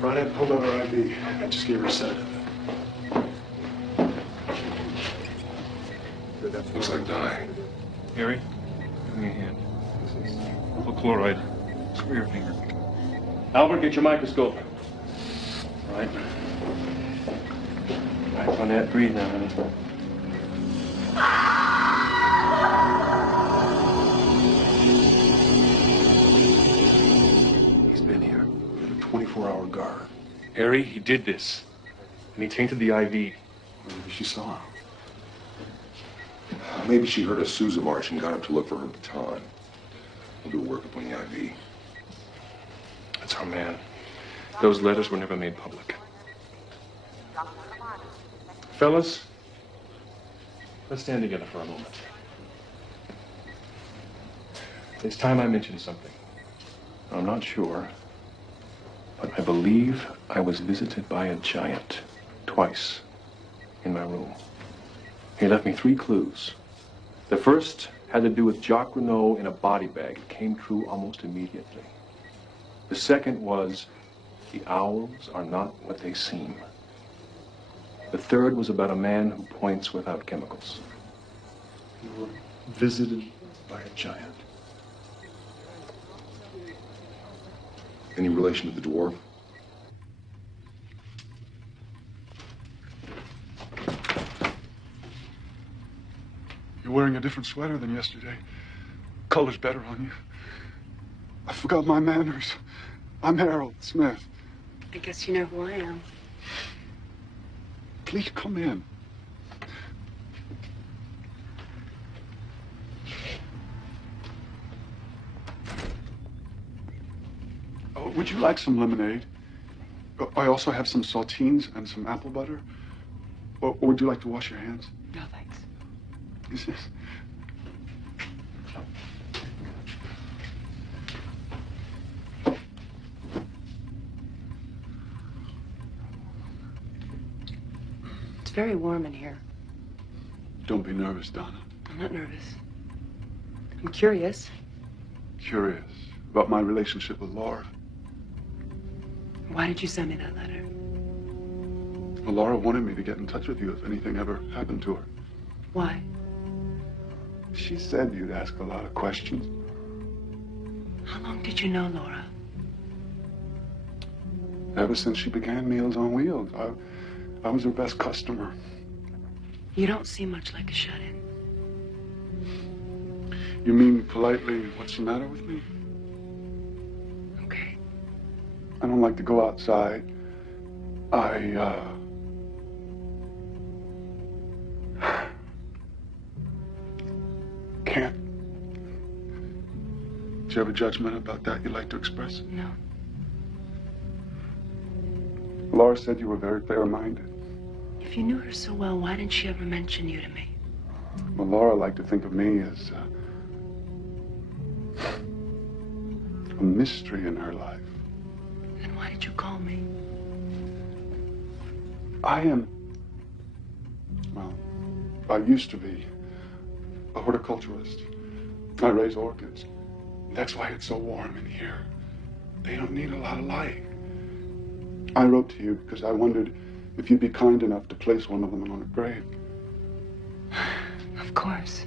Brian, pulled out her IV. I just gave her a sedative. Looks like dying. Harry, give me a hand. This is alpha chloride. Screw your finger. Albert, get your microscope. All right. All right, Toinette, breathe now, honey. He's been here. We had a 24-hour guard. Harry, he did this. And he tainted the IV. Maybe she saw him. Maybe she heard a Sousa march and got him to look for her baton. We'll do a workup on the IV. That's our man. Those letters were never made public. Fellas, let's stand together for a moment. It's time I mentioned something. I'm not sure, but I believe I was visited by a giant twice in my room. He left me 3 clues. The first had to do with Jacques Renault in a body bag. It came true almost immediately. The second was, the owls are not what they seem. The third was about a man who points without chemicals. You were visited by a giant. Any relation to the dwarf? You're wearing a different sweater than yesterday. Color's better on you. I forgot my manners. I'm Harold Smith. I guess you know who I am. Please come in. Oh, would you like some lemonade? I also have some saltines and some apple butter. Or would you like to wash your hands? No, thanks. Is this? It's very warm in here. Don't be nervous, Donna. I'm not nervous. I'm curious. Curious about my relationship with Laura. Why did you send me that letter? Well, Laura wanted me to get in touch with you if anything ever happened to her. Why? She said you'd ask a lot of questions. How long did you know Laura? Ever since she began Meals on Wheels. I was her best customer. You don't seem much like a shut-in. You mean politely, what's the matter with me? Okay. I don't like to go outside. Can't. Do you have a judgment about that you'd like to express? No. Laura said you were very fair-minded. If you knew her so well, why didn't she ever mention you to me? Well, Laura liked to think of me as a mystery in her life. Then why did you call me? I used to be a horticulturist. I raise orchids. That's why it's so warm in here. They don't need a lot of light. I wrote to you because I wondered if you'd be kind enough to place one of them on a grave. Of course.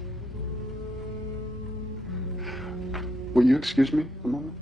Will you excuse me a moment?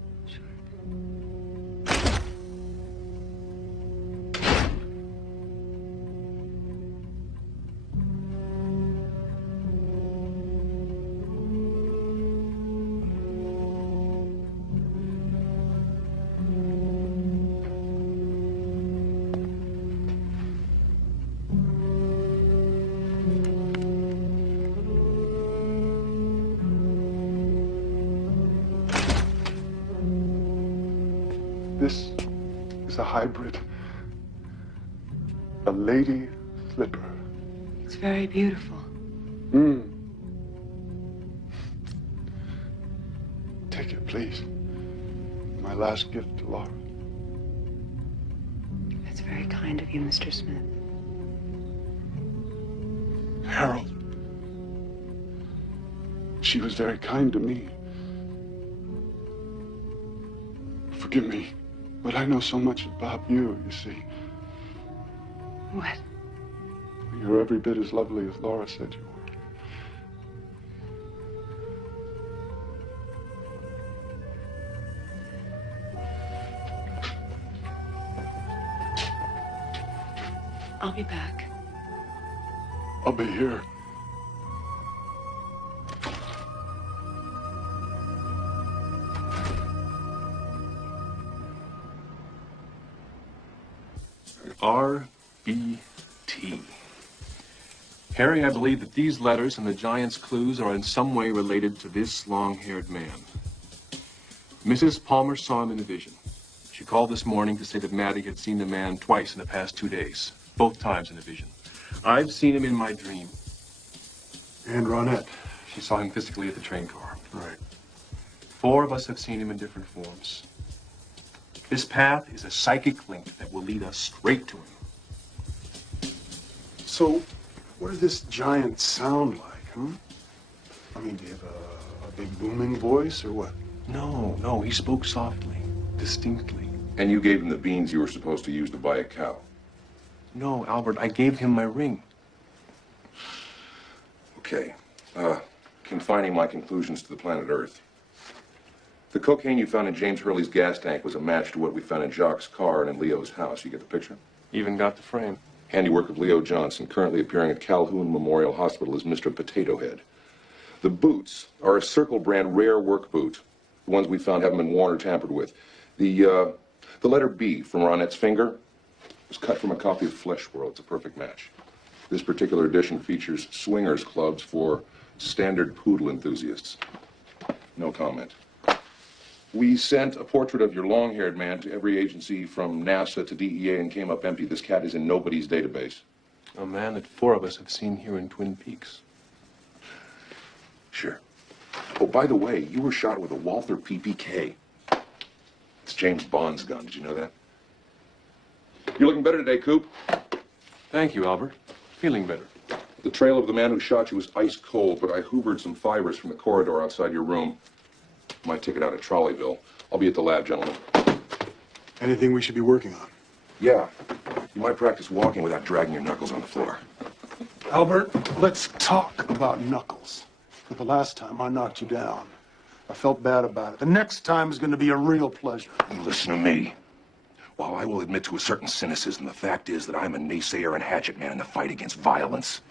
This is a hybrid. A lady flipper. It's very beautiful. Take it, please. My last gift to Laura. That's very kind of you, Mr. Smith. Harold. She was very kind to me. Forgive me, but I know so much about you, you see. What? You're every bit as lovely as Laura said you were. I'll be back. I'll be here. RBT. Harry, I believe that these letters and the giant's clues are in some way related to this long-haired man. Mrs. Palmer saw him in a vision. She called this morning to say that Maddie had seen the man twice in the past 2 days, both times in a vision. I've seen him in my dream. And Ronette. She saw him physically at the train car. Right. 4 of us have seen him in different forms. This path is a psychic link that will lead us straight to him. So, what does this giant sound like, huh? I mean, do you have a big booming voice or what? No, he spoke softly, distinctly. And you gave him the beans you were supposed to use to buy a cow. No, Albert, I gave him my ring. Okay. Confining my conclusions to the planet Earth. The cocaine you found in James Hurley's gas tank was a match to what we found in Jacques' car and in Leo's house. You get the picture? Even got the frame. Handiwork of Leo Johnson, currently appearing at Calhoun Memorial Hospital as Mr. Potato Head. The boots are a Circle brand rare work boot. The ones we found haven't been worn or tampered with. The letter B from Ronette's finger was cut from a copy of Flesh World. It's a perfect match. This particular edition features swingers clubs for standard poodle enthusiasts. No comment. We sent a portrait of your long-haired man to every agency from NASA to DEA and came up empty. This cat is in nobody's database. A man that 4 of us have seen here in Twin Peaks. Sure. Oh, by the way, you were shot with a Walther PPK. It's James Bond's gun. Did you know that? You're looking better today, Coop. Thank you, Albert. Feeling better. The trail of the man who shot you was ice cold, but I hoovered some fibers from the corridor outside your room. My ticket out of Trolleyville. I'll be at the lab, gentlemen. Anything we should be working on? Yeah. You might practice walking without dragging your knuckles on the floor. Albert, let's talk about knuckles. But the last time I knocked you down, I felt bad about it. The next time is going to be a real pleasure. You listen to me. While I will admit to a certain cynicism, the fact is that I'm a naysayer and hatchet man in the fight against violence.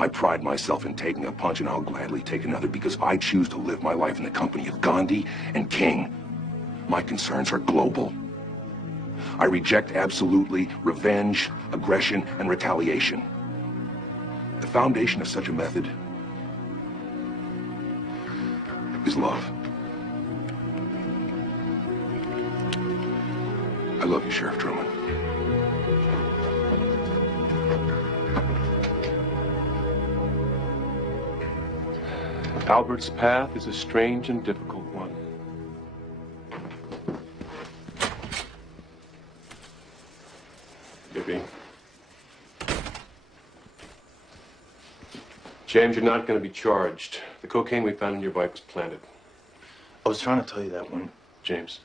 I pride myself in taking a punch, and I'll gladly take another because I choose to live my life in the company of Gandhi and King. My concerns are global. I reject absolutely revenge, aggression, and retaliation. The foundation of such a method is love. I love you, Sheriff Truman. Albert's path is a strange and difficult one. Gibby. James, you're not going to be charged. The cocaine we found in your bike was planted. I was trying to tell you that one. James,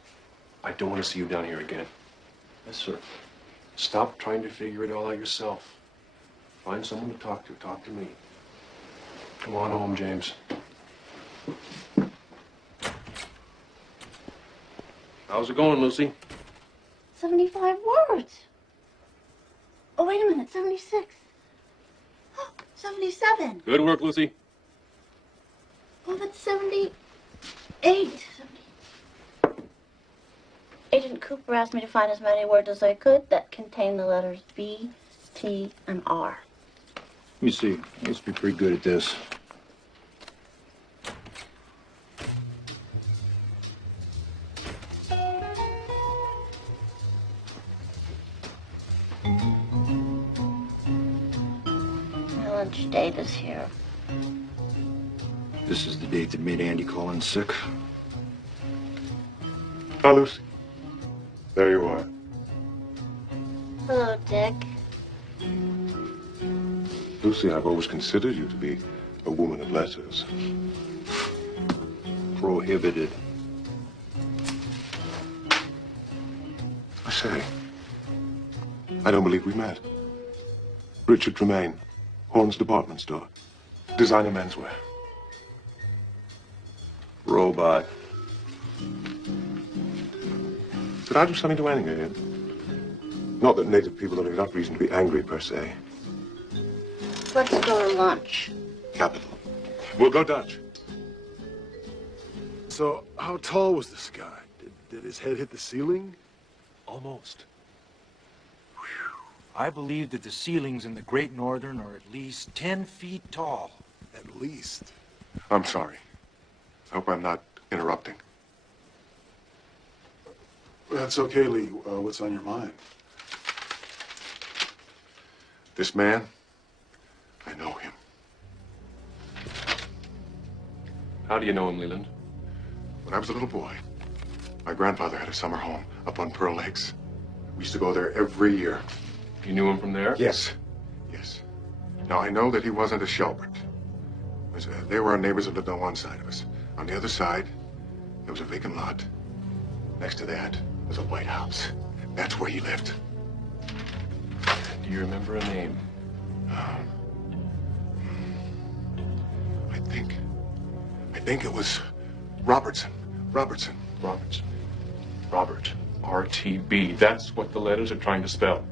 I don't want to see you down here again. Yes, sir. Stop trying to figure it all out yourself. Find someone to talk to. Talk to me. Come on home, James. How's it going, Lucy? 75 words. Oh, wait a minute, 76. Oh, 77. Good work, Lucy. Oh, that's 78. Agent Cooper asked me to find as many words as I could that contain the letters B, T, and R. Let me see. I must be pretty good at this. My lunch date is here. This is the date that made Andy call in sick. Hi, Lucy. There you are. Hello, Dick. Lucy, I've always considered you to be a woman of letters. Prohibited. I say, I don't believe we met. Richard Tremaine, Horn's department store. Designer menswear. Robot. Did I do something to anger you? Not that native people don't have enough reason to be angry, per se. Let's go to lunch. Capital. We'll go Dutch. So, how tall was this guy? Did his head hit the ceiling? Almost. I believe that the ceilings in the Great Northern are at least 10 feet tall. At least. I'm sorry. I hope I'm not interrupting. That's okay, Lee. What's on your mind? This man, I know him. How do you know him, Leland? When I was a little boy, my grandfather had a summer home up on Pearl Lakes. We used to go there every year. You knew him from there? Yes. Yes. Now, I know that he wasn't a Shelbert. They were our neighbors that lived on one side of us. On the other side, there was a vacant lot. Next to that was a white house. That's where he lived. Do you remember a name? I think it was Robertson. Robert. RTB. That's what the letters are trying to spell.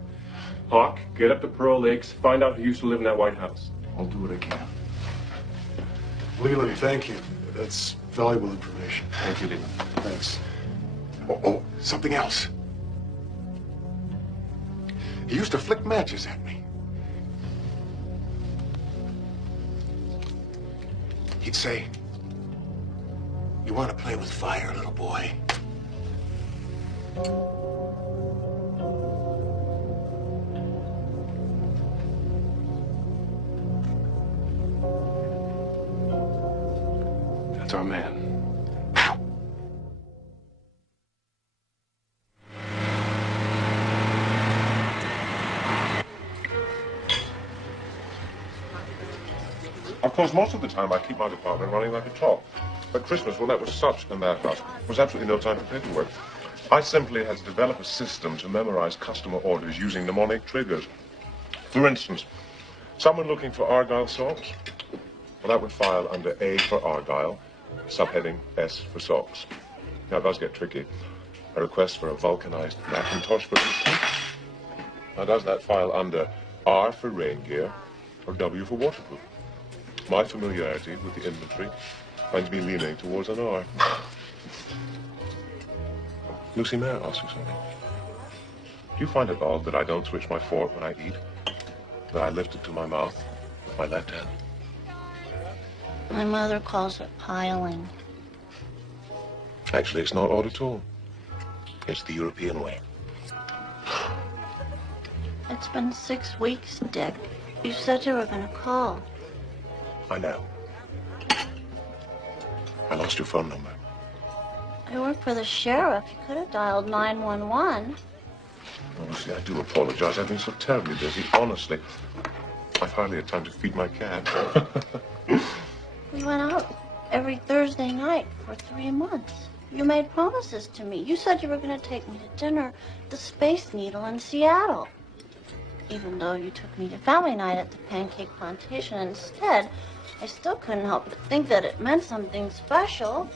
Hawk, get up to Pearl Lakes, find out who used to live in that White House. I'll do what I can. Leland, thank you. That's valuable information. Thank you, Leland. Thanks. Oh, something else. He used to flick matches at me. He'd say, "You want to play with fire, little boy?" That's our man. Of course, most of the time I keep my department running like a top. But Christmas, well, that was such a madhouse. There was absolutely no time for paperwork. I simply had to develop a system to memorize customer orders using mnemonic triggers. For instance, someone looking for Argyle socks, well, that would file under A for Argyle, subheading S for socks. Now, it does get tricky. A request for a vulcanized Macintosh, for instance. Now, does that file under R for rain gear, or W for waterproof. My familiarity with the inventory finds me leaning towards an R. Lucy, may I ask you something? Do you find it odd that I don't switch my fork when I eat? That I lift it to my mouth with my left hand? My mother calls it piling. Actually, it's not odd at all. It's the European way. It's been 6 weeks, Dick. You said you were going to call. I know. I lost your phone number. I work for the sheriff. You could have dialed 911. Honestly, I do apologize. I've been so terribly busy. Honestly, I've hardly had time to feed my cat. We went out every Thursday night for 3 months. You made promises to me. You said you were going to take me to dinner at the Space Needle in Seattle. Even though you took me to family night at the Pancake Plantation instead, I still couldn't help but think that it meant something special.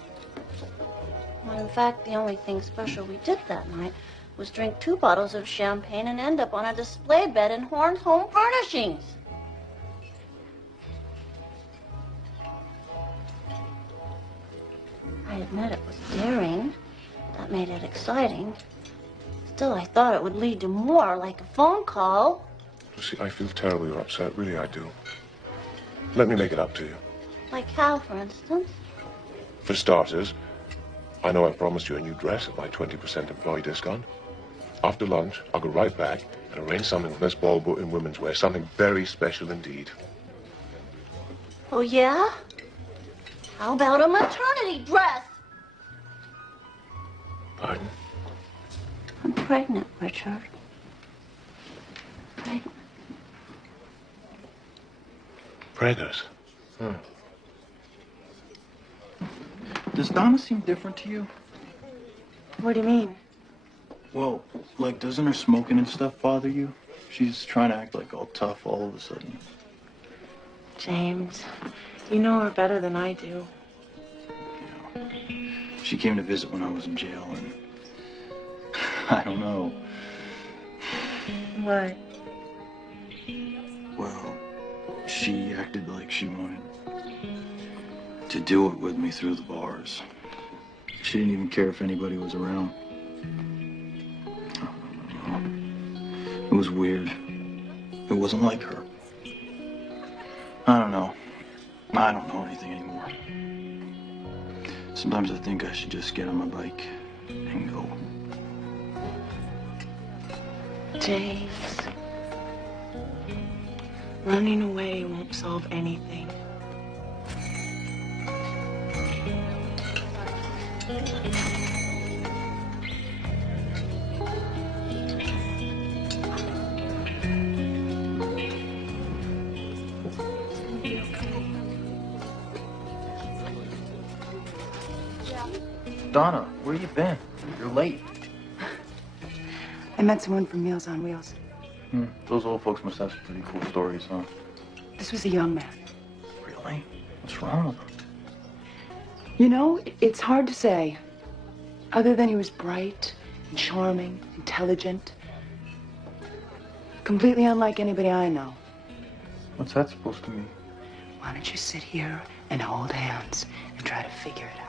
When in fact, the only thing special we did that night was drink 2 bottles of champagne and end up on a display bed in Horn's Home Furnishings. I admit it was daring. That made it exciting. Still, I thought it would lead to more, like a phone call. Lucy, I feel terribly upset. Really, I do. Let me make it up to you. Like how, for instance? For starters, I know I promised you a new dress at my 20% employee discount. After lunch, I'll go right back and arrange something with Miss Balbo in women's wear. Something very special indeed. Oh, yeah? How about a maternity dress? Pardon? I'm pregnant, Richard. Pregnant. Preggers? Does Donna seem different to you? What do you mean? Well, like, doesn't her smoking and stuff bother you? She's trying to act like all tough all of a sudden. James, you know her better than I do. Yeah. She came to visit when I was in jail, and I don't know. What? Well, she acted like she wanted to do it with me through the bars. She didn't even care if anybody was around. It was weird. It wasn't like her. I don't know. I don't know anything anymore. Sometimes I think I should just get on my bike and go. James, running away won't solve anything. Donna, where you been? You're late. I met someone from Meals on Wheels. Those old folks must have some pretty cool stories, huh? This was a young man. Really? What's wrong with him? You know, it's hard to say. Other than he was bright and charming, intelligent. Completely unlike anybody I know. What's that supposed to mean? Why don't you sit here and hold hands and try to figure it out?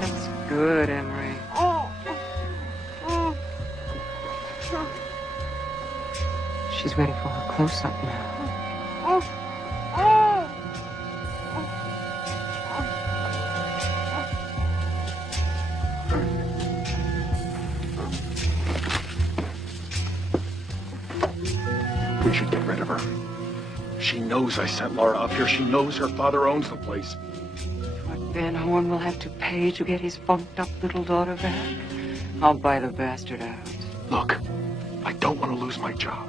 That's good, Henry. She's ready for her close-up now. We should get rid of her. She knows I sent Laura up here. She knows her father owns the place. What Van Horn will have to pay to get his funked-up little daughter back, I'll buy the bastard out. Look, I don't want to lose my job.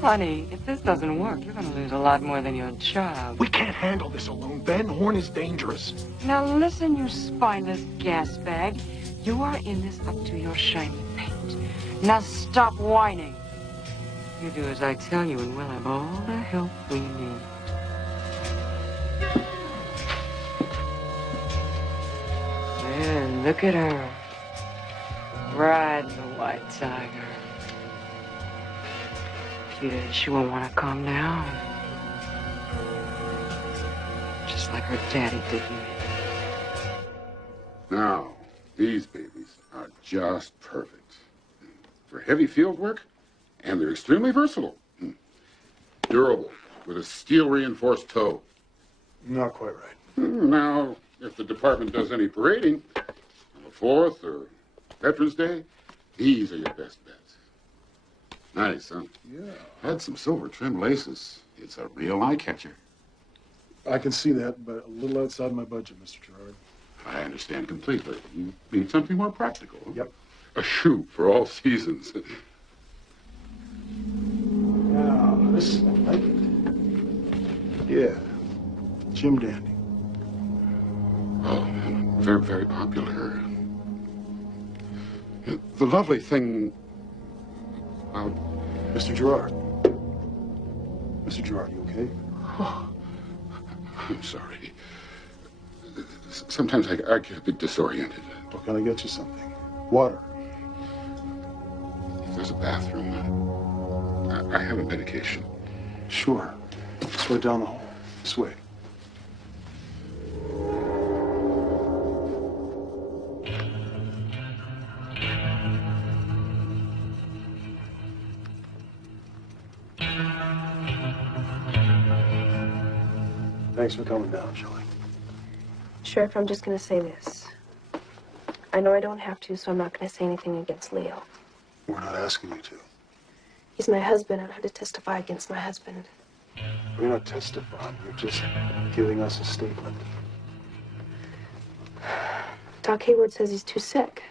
Honey, if this doesn't work, you're going to lose a lot more than your job. We can't handle this alone. Van Horn is dangerous. Now listen, you spineless gas bag. You are in this up to your shiny paint. Now stop whining. You do as I tell you, and we'll have all the help we need. And look at her, riding the white tiger. She won't want to calm down. Just like her daddy did me. Now, these babies are just perfect. For heavy field work, and they're extremely versatile. Durable, with a steel-reinforced toe. Not quite right. Now, if the department does any parading, on the 4th or Veterans Day, these are your best bets. Nice, huh? Yeah. Had some silver trim laces. It's a real eye-catcher. I can see that, but a little outside my budget, Mr. Gerard. I understand completely. You need something more practical. Yep. A shoe for all seasons. Now, this I like it. Yeah. Jim Dandy. Oh, very, very popular. The lovely thing about... Mr. Gerard. Mr. Gerard, you okay? Oh, I'm sorry. Sometimes I get a bit disoriented. Well, can I get you something? Water. If there's a bathroom, I have a medication. Sure. It's right down the hall. This way. Thanks for coming down, Shelley. Sheriff, I'm just going to say this. I know I don't have to, so I'm not going to say anything against Leo. We're not asking you to. He's my husband, and I have to testify against my husband. You're not testifying. You're just giving us a statement. Doc Hayward says he's too sick.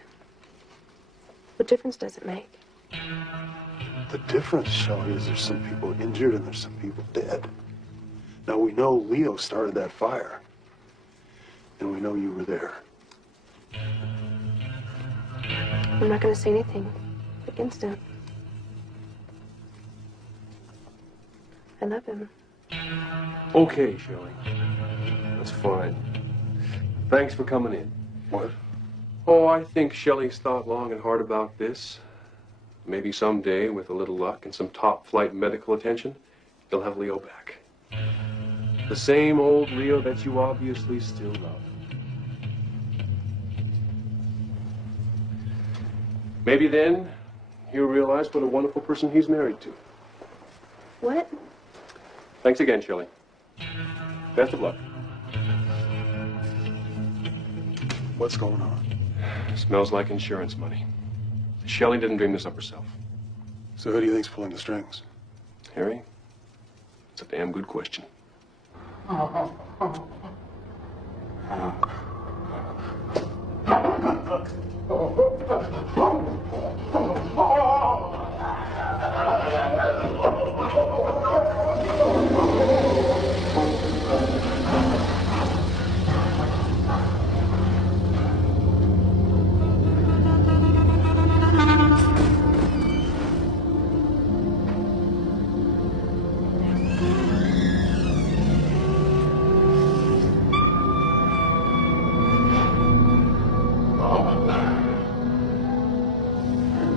What difference does it make? The difference, Shelley, is there's some people injured and there's some people dead. Now, we know Leo started that fire. And we know you were there. I'm not going to say anything against him. I love him. Okay, Shelley. That's fine. Thanks for coming in. What? Oh, I think Shelley's thought long and hard about this. Maybe someday, with a little luck and some top-flight medical attention, you'll have Leo back. The same old Leo that you obviously still love. Maybe then he'll realize what a wonderful person he's married to. What? Thanks again, Shelley. Best of luck. What's going on? Smells like insurance money. Shelley didn't dream this up herself. So who do you think's pulling the strings? Harry, it's a damn good question.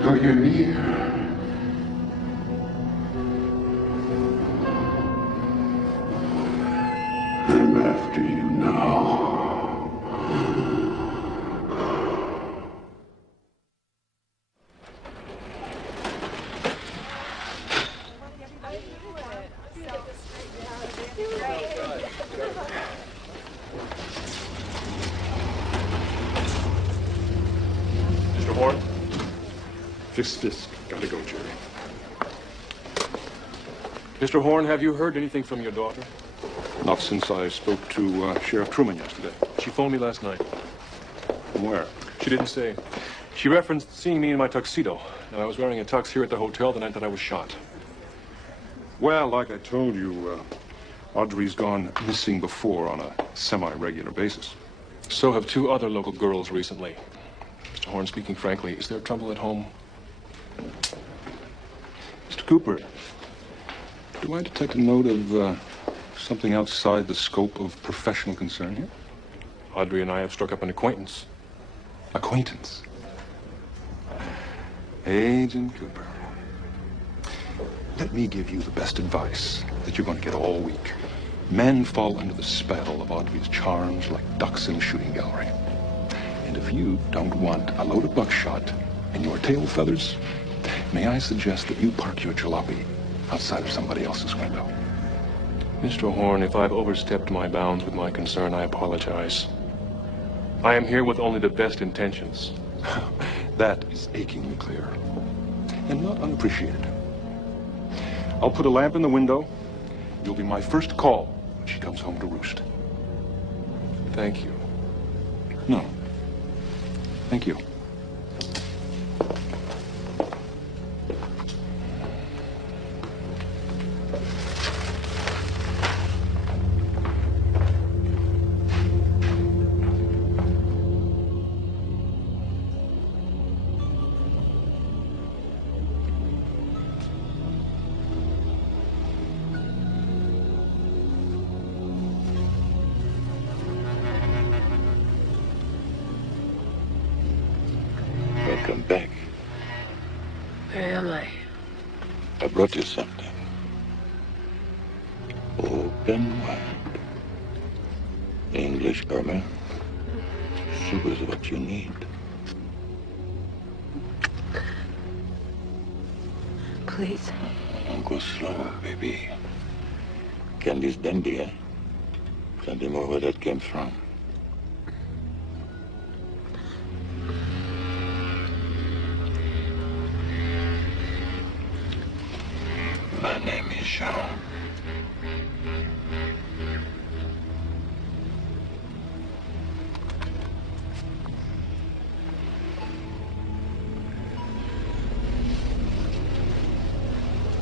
know you're near. I'm after you now. Mr. Horn? Fix this. Gotta go, Jerry. Mr. Horn, have you heard anything from your daughter? Not since I spoke to Sheriff Truman yesterday. She phoned me last night. From where? She didn't say. She referenced seeing me in my tuxedo, and I was wearing a tux here at the hotel the night that I was shot. Well, like I told you, Audrey's gone missing before on a semi-regular basis. So have two other local girls recently. Mr. Horn, speaking frankly, is there trouble at home? Mr. Cooper, do I detect a note of something outside the scope of professional concern here? Audrey and I have struck up an acquaintance. Acquaintance? Agent Cooper, let me give you the best advice that you're going to get all week. Men fall under the spell of Audrey's charms like ducks in a shooting gallery. And if you don't want a load of buckshot in your tail feathers, may I suggest that you park your jalopy outside of somebody else's window? Mr. Horn, if I've overstepped my bounds with my concern, I apologize. I am here with only the best intentions. That is achingly clear, and not unappreciated. I'll put a lamp in the window. You'll be my first call when she comes home to roost. Thank you. No. Thank you. Welcome back. Where am I? I brought you something. Open wide. English, Carmel. Sugar's what you need. Please. Don't go slow, baby. Candy's dandy, eh? Tell them where that came from. My name is Jean.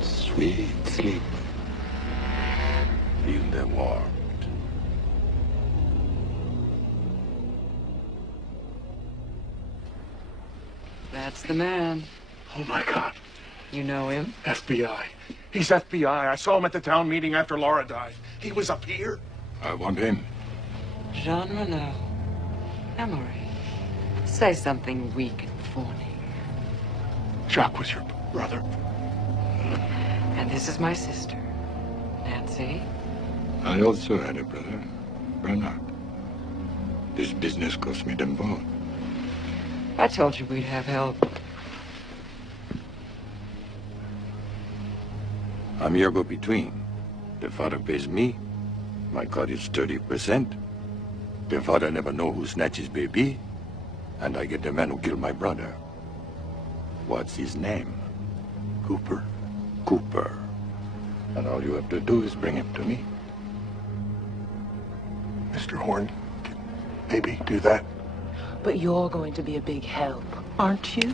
Sweet sleep. Feel the warmth. That's the man. Oh, my God. You know him? FBI. He's FBI. I saw him at the town meeting after Laura died. He was up here. I want him. Jean Renaud. Emery. Say something weak and phony. Jacques was your brother. And this is my sister, Nancy. I also had a brother, Bernard. This business cost me them both. I told you we'd have help. I'm your go-between. The father pays me. My cut is 30%. The father never know who snatches baby. And I get the man who killed my brother. What's his name? Cooper. Cooper. And all you have to do is bring him to me. Mr. Horn can maybe do that. But you're going to be a big help, aren't you?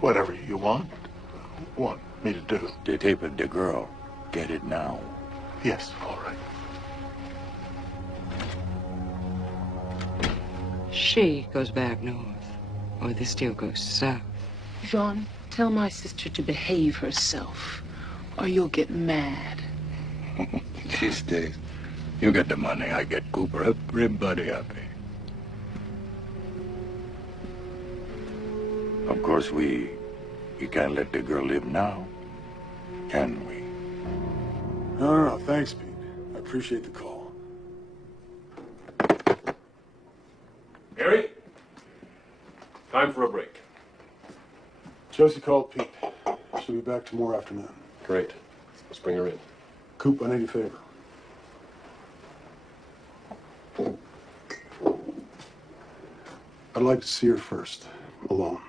Whatever you want me to do. The tape of the girl. Get it now. Yes, all right. She goes back north, or this deal goes south. Jean, tell my sister to behave herself, or you'll get mad. She stays. You get the money, I get Cooper. Everybody happy. Of course, we can't let the girl live now, can we? No, thanks, Pete. I appreciate the call. Harry? Time for a break. Josie called Pete. She'll be back tomorrow afternoon. Great. Let's bring her in. Coop, I need a favor. I'd like to see her first, alone.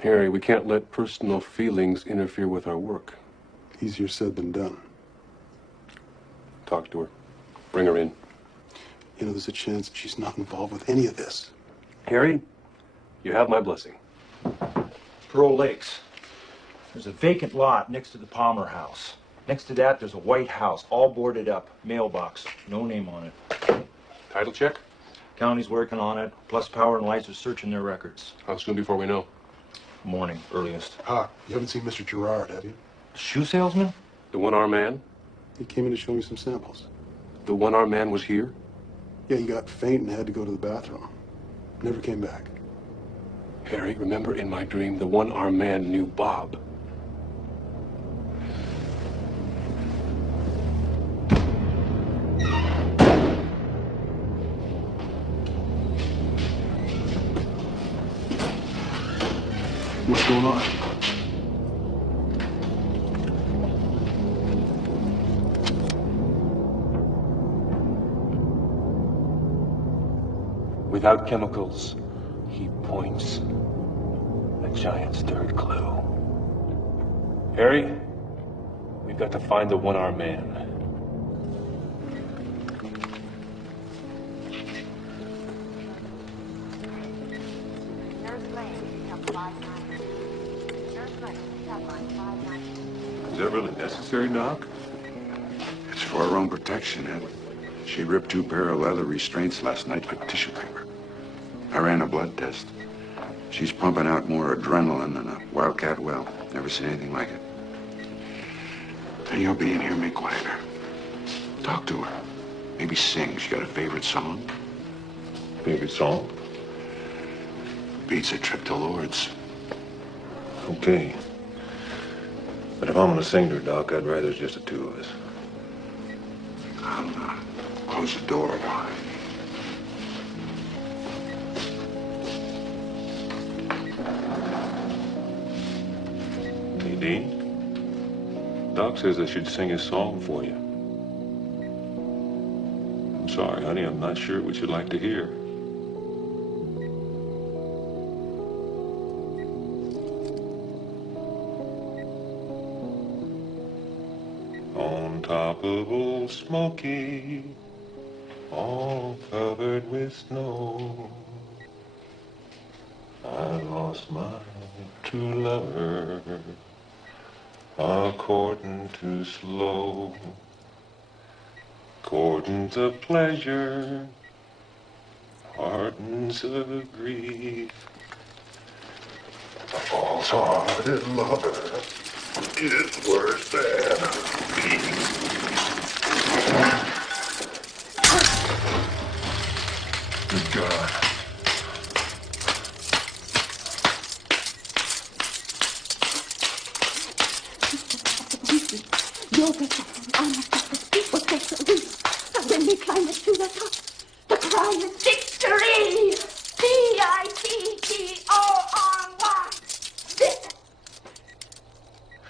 Harry, we can't let personal feelings interfere with our work. Easier said than done. Talk to her. Bring her in. You know, there's a chance that she's not involved with any of this. Harry, you have my blessing. Pearl Lakes. There's a vacant lot next to the Palmer house. Next to that, there's a white house, all boarded up. Mailbox, no name on it. Title check? County's working on it, plus Power and Lights are searching their records. How soon before we know? Morning, earliest. Ah, you haven't seen Mr. Gerard, have you? The shoe salesman? The one-armed man? He came in to show me some samples. The one-armed man was here? Yeah, he got faint and had to go to the bathroom. Never came back. Harry, remember in my dream, the one-armed man knew Bob. What's going on? Without chemicals, he points a giant's third clue. Harry, we've got to find the one-armed man. Is that really necessary, Doc? It's for our own protection, Ed. She ripped 2 pair of leather restraints last night with tissue paper. I ran a blood test. She's pumping out more adrenaline than a wildcat well. Never seen anything like it. And you'll be in here, make quieter. Talk to her. Maybe sing. She got a favorite song? Favorite song? Beats a trip to Lourdes. Okay. But if I'm gonna sing to her, Doc, I'd rather it's just the two of us. I'll close the door behind. Hey, Dean. Doc says I should sing his song for you. I'm sorry, honey, I'm not sure what you'd like to hear. On top of Old Smoky, all covered with snow, I lost my true lover, a-courting too slow. Courting's a pleasure, parting's a grief. A false-hearted lover is worse than a thief. Good God. When we climb to the top, the cry is victory! V-I-C-T-O-R-Y!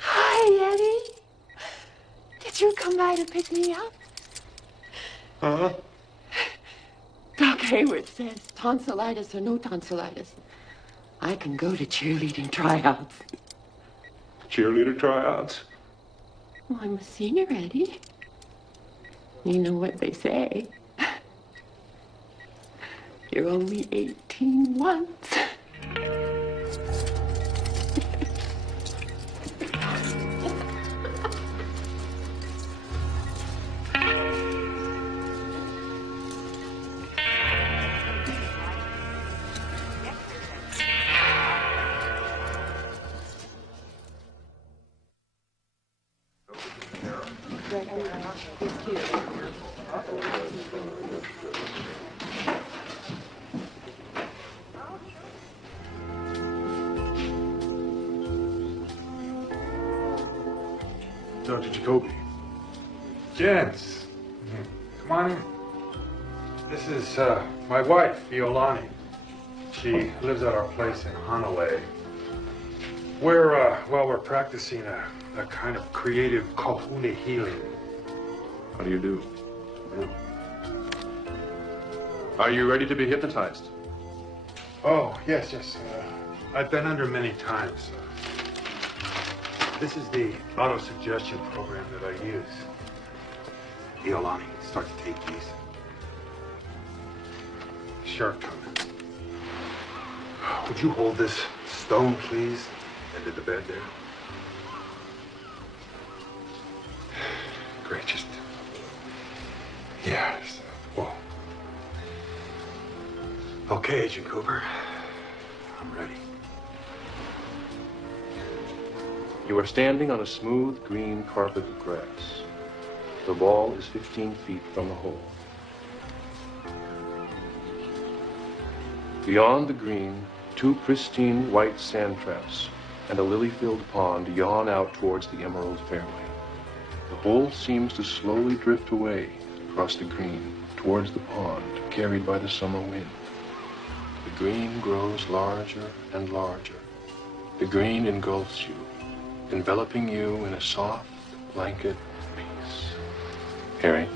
Hi, Eddie. Did you come by to pick me up? Huh? Doc Hayward says tonsillitis or no tonsillitis, I can go to cheerleading tryouts. Cheerleader tryouts? Well, I'm a senior, Eddie. You know what they say. You're only 18 once. Dr. Jacoby. Gents, come on in. This is my wife, Iolani. She lives at our place in Hanalei. We're practicing a kind of creative kahuna healing. How do you do? Are you ready to be hypnotized? Oh, yes. I've been under many times. This is the auto-suggestion program that I use. Iolani, start to take these. Sharp coming. Would you hold this stone, please? End of the bed there. Great, just... Yeah, just... Whoa. Okay, Agent Cooper. I'm ready. You are standing on a smooth green carpet of grass. The ball is 15 feet from the hole. Beyond the green, 2 pristine white sand traps and a lily-filled pond yawn out towards the emerald fairway. The hole seems to slowly drift away across the green towards the pond, carried by the summer wind. The green grows larger and larger. The green engulfs you, enveloping you in a soft blanket of peace. Harry,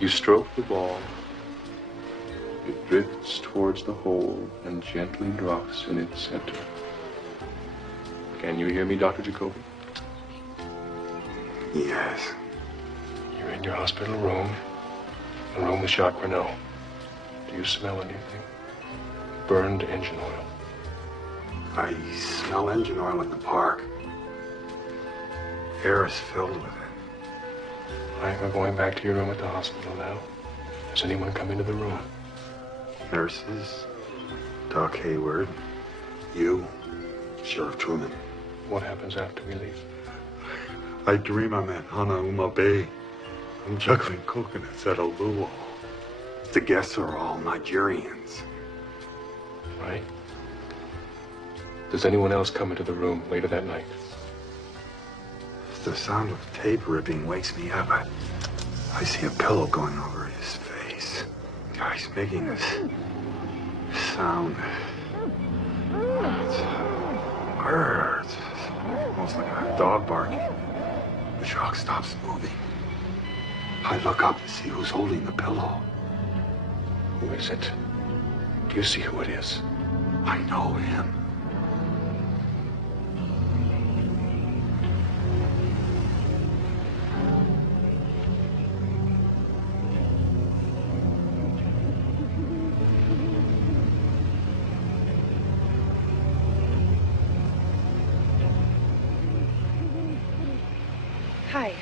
you stroke the ball. It drifts towards the hole and gently drops in its center. Can you hear me, Dr. Jacoby? Yes. You're in your hospital room, the room with Jacques Renault. Do you smell anything? Burned engine oil. I smell engine oil in the park. Air is filled with it. All right, we're going back to your room at the hospital now. Has anyone come into the room? Nurses, Doc Hayward, you, Sheriff Truman. What happens after we leave? I dream I'm at Hanauma Bay. I'm juggling coconuts at a luau. The guests are all Nigerians. Right. Does anyone else come into the room later that night? The sound of tape ripping wakes me up. I see a pillow going over his face. He's making this sound. It's words. Almost like a dog barking. The shark stops moving. I look up to see who's holding the pillow. Who is it? Do you see who it is? I know him. Hi.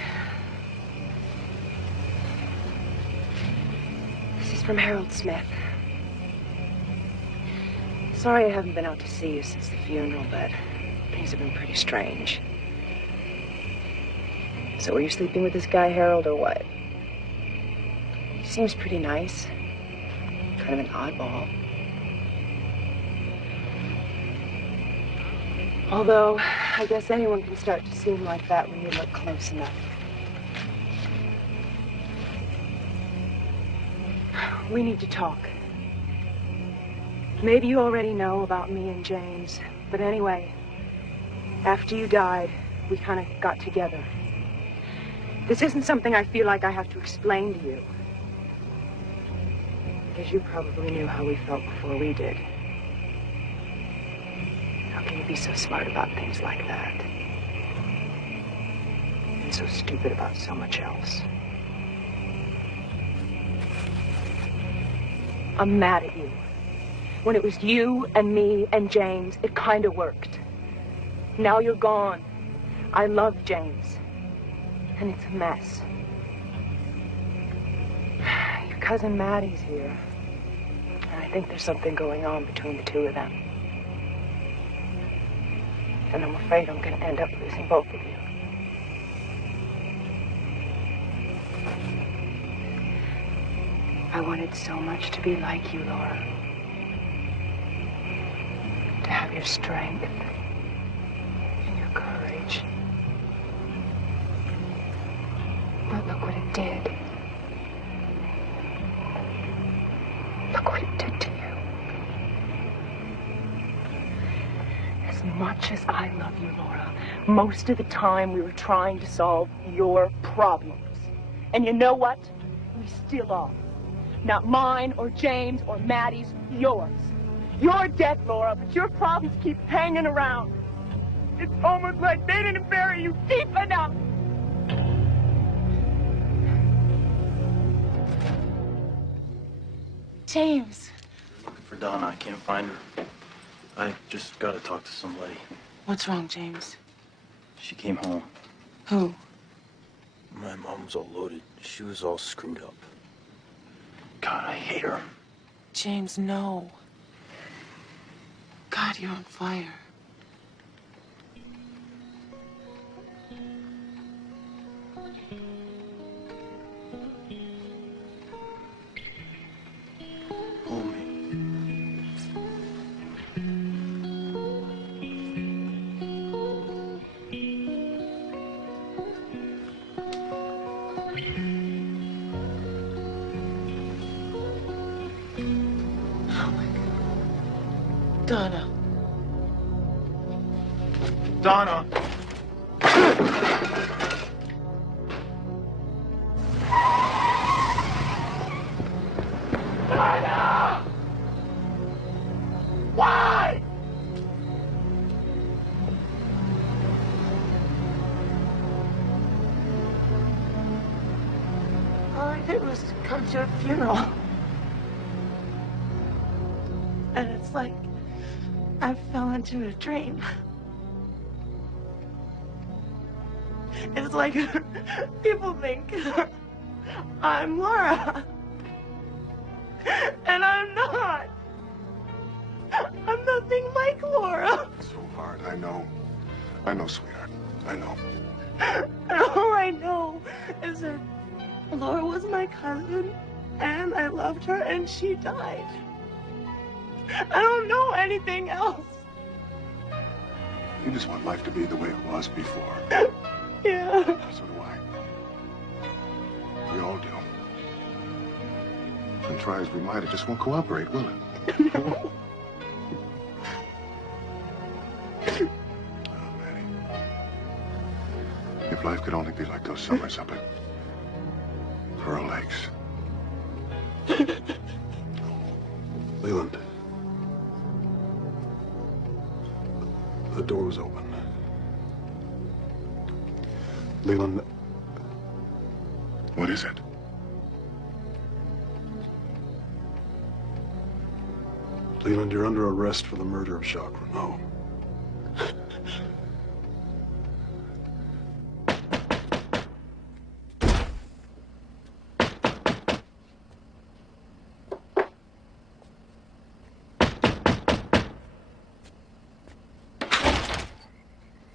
This is from Harold Smith. Sorry I haven't been out to see you since the funeral, but things have been pretty strange. So were you sleeping with this guy, Harold, or what? He seems pretty nice. Kind of an oddball. Although, I guess anyone can start to seem like that when you look close enough. We need to talk. Maybe you already know about me and James, but anyway, after you died, we kind of got together. This isn't something I feel like I have to explain to you, because you probably knew how we felt before we did. How can you be so smart about things like that? And so stupid about so much else? I'm mad at you. When it was you and me and James, it kind of worked. Now you're gone. I love James. And it's a mess. Your cousin Maddie's here. And I think there's something going on between the two of them. And I'm afraid I'm going to end up losing both of you. I wanted so much to be like you, Laura. To have your strength and your courage. But look what it did. Look what it did to you. As much as I love you, Laura, most of the time we were trying to solve your problems. And you know what? We still are. Not mine or James or Maddie's, yours. You're dead, Laura, but your problems keep hanging around. It's almost like they didn't bury you deep enough. James. Looking for Donna. I can't find her. I just gotta talk to somebody. What's wrong, James? She came home. Who? My mom was all loaded. She was all screwed up. God, I hate her. James, no. God, you're on fire. Hold me. Donna. Donna. Donna! Why? All I did was come to a funeral. And it's like I fell into a dream. It's like people think I'm Laura. And I'm not. I'm nothing like Laura. So hard, I know. I know, sweetheart. I know. And all I know is that Laura was my cousin, and I loved her, and she died. I don't know anything else. You just want life to be the way it was before. Yeah. So do I. We all do. And try as we might, it just won't cooperate, will it? No. Oh, Maddie. If life could only be like those summers up at Pearl Lakes. Leland. The door was open. Leland. What is it? Leland, you're under arrest for the murder of Jacques Renault.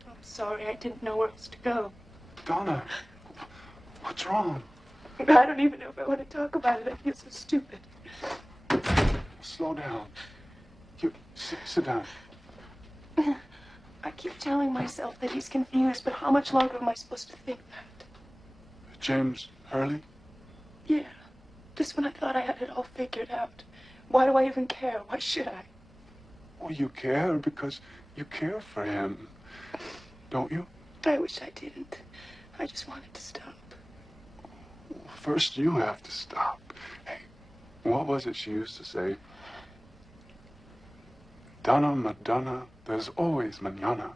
I'm sorry, I didn't know where else to go. Donna, what's wrong? I don't even know if I want to talk about it. I feel so stupid. Slow down. You sit down. I keep telling myself that he's confused, but how much longer am I supposed to think that? James Hurley? Yeah, just when I thought I had it all figured out. Why do I even care? Why should I? Well, you care because you care for him, don't you? I wish I didn't. I just wanted to stop. First, you have to stop. Hey, what was it she used to say? Donna, Madonna, there's always mañana.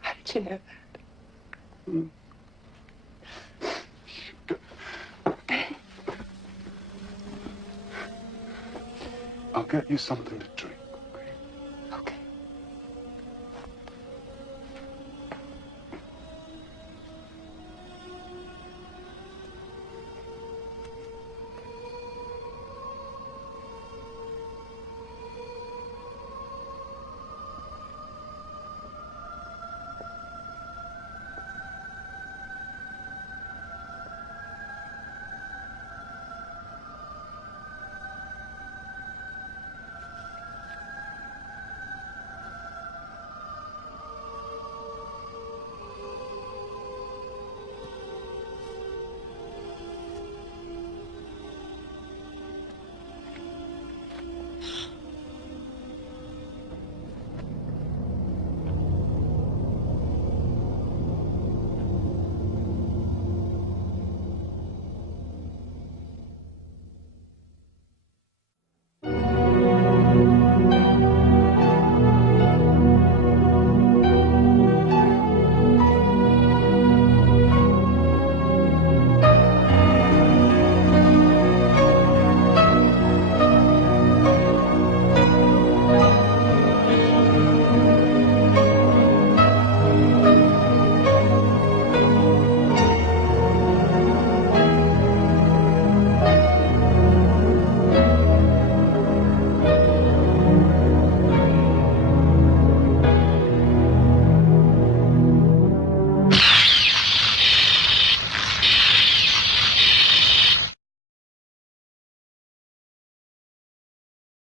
How did you know that? I'll get you something to drink.